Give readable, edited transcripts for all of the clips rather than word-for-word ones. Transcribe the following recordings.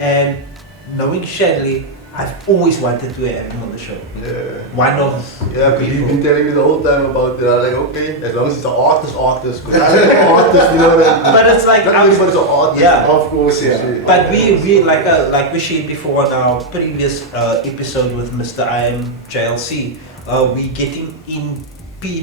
And knowing Shadley, I've always wanted to have him on the show. Yeah. One of because you've been telling me the whole time about it. I'm like, okay, as long as it's an artist, because I'm an artist, you know what I mean? But it's like not everybody's an artist. Yeah, of course, yeah. But we like we shared before on our previous episode with Mr. I Am JLC, we getting in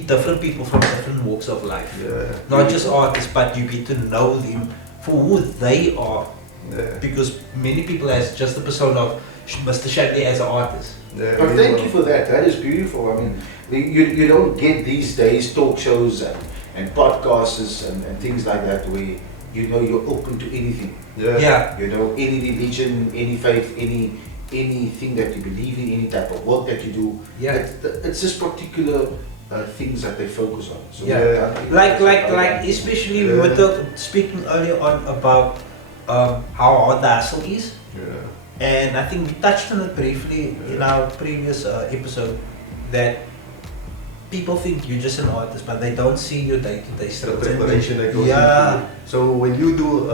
different people from different walks of life. Yeah. Not just artists, but you get to know them for who they are. Yeah. Because many people has just the persona of Mr. Shadley as an artist. Yeah, But thank you for that. That is beautiful. I mean, you don't get these days talk shows and podcasts and things like that where you're open to anything. Yeah. Any religion, any faith, anything that you believe in, any type of work that you do. Yeah. It's just particular things that they focus on. So Yeah. Like especially we were speaking earlier on about how hard the hustle is. Yeah. And I think we touched on it briefly in our previous episode that people think you're just an artist, but they don't see your day-to-day The struggles. preparation that goes Yeah. into. So when you do,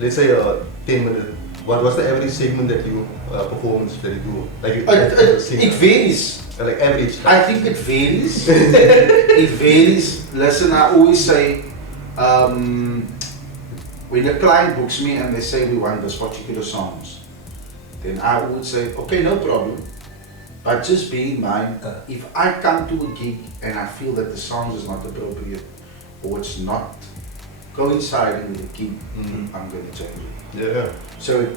let's say a 10-minute, what's the average segment that you performance that you do? Like it varies. Like average. I think it varies. It varies. Listen, I always say, when a client books me and they say we want this particular songs, then I would say, okay, no problem. But just bear in mind, if I come to a gig and I feel that the song is not appropriate or it's not coinciding with the gig, I'm going to change it. Yeah. So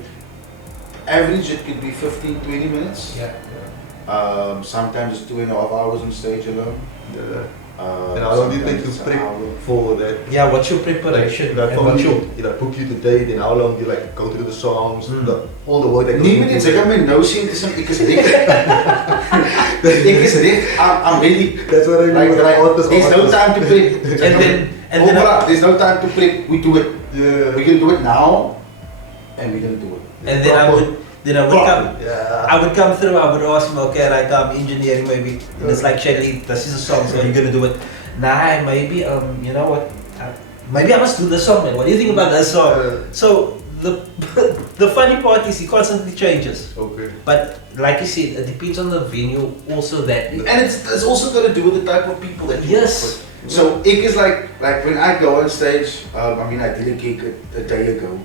average it could be 15, 20 minutes. Yeah. Sometimes it's 2.5 hours on stage alone. Yeah. And how long do you take to prep for that? Yeah, what's your preparation? Like, and what's your if I book you today, then how long do you like go through the songs, all the work that goes Nee meneer, ek my nou sien dis ek is reg. Ek is reg. I'm ready. That's what I mean. There's no time to prep. and then there's no time to prep. We do it. Yeah. We can do it now, and we can do it. and then I would come. Yeah. I would come through, I would ask him, okay, right, I'm engineering maybe. And it's like, Shadley, this is a song, so you're gonna do it. Nah, maybe, you know what, maybe I must do the song, man. What do you think about that song? So, the funny part is he constantly changes. Okay. But, like you said, it depends on the venue, also that. And it's also got to do with the type of people that you Yes. work with. So, it is like when I go on stage, I mean, I did a gig a day ago.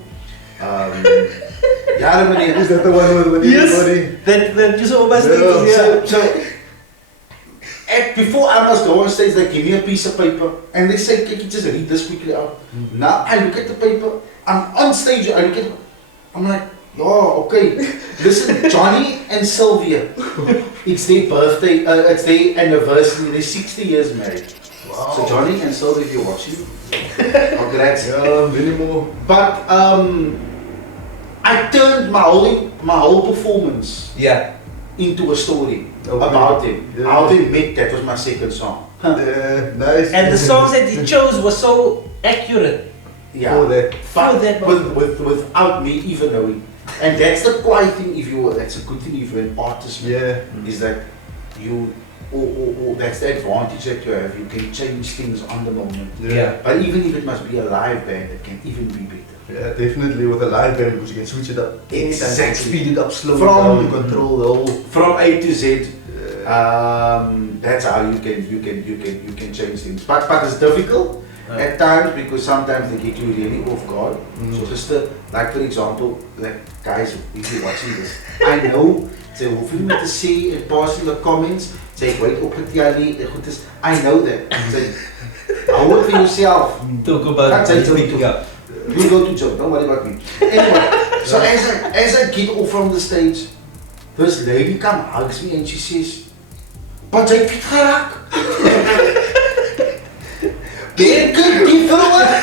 Yeah, meneer. Is that the one with everybody? That just almost So before I must go on stage, they give me a piece of paper and they say, "Can you just read this quickly out?" Now I look at the paper. I'm on stage. I look at. I'm like, "Oh, okay." Listen, Johnny and Sylvia. It's their birthday. It's their anniversary. They're 60 years married. Wow. So Johnny and Sylvia, if you're watching, congrats. Yeah, many more. But I turned my whole performance into a story about him. Yeah. How they met, that was my second song. Yeah, nice. And the songs that he chose were so accurate. Yeah. For that. But For that without me even knowing. And that's the quiet thing, that's a good thing if you're an artist, is that you, or that's the advantage that you have, you can change things on the moment. Yeah. But even if it must be a live band, it can even be better. Yeah, definitely with a live band because you can switch it up anytime. Exactly. Speed it up, slow it From- down, you control the whole. From A to Z, that's how you can change things. But it's difficult at times because sometimes they get you really off guard. So just like for example, like guys, if you're watching this, I know they hoef nie te sê en pas in the comments, sê ek weet op het jy goed is. I know that. Say, hou it for yourself. Talk about Can't say to me speaking up. You go to joke, don't worry about me. Anyway, so as I get off from the stage, this lady comes, hugs me and she says, "But jy het geraak." They could be through it.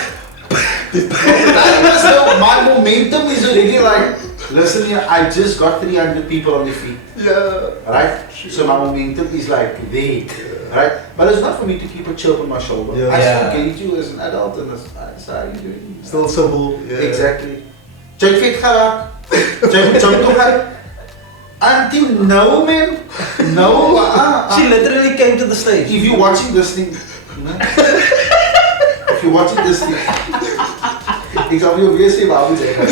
My momentum is already like, listen here, I just got 300 people on their feet. Yeah. Right? So my momentum is like there. Right? But it's not for me to keep a chip on my shoulder. Yeah. I still get you as an adult and that's how you doing. Still simple. Yeah. Exactly. Jy het vet geraak. Jy toe gaan. Until no man. No. She literally came to the stage. If you're watching this thing, if you're watching this thing, ek sal jou weer sê waar moet jy gaan.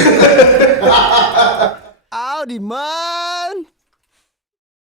Howdy, man.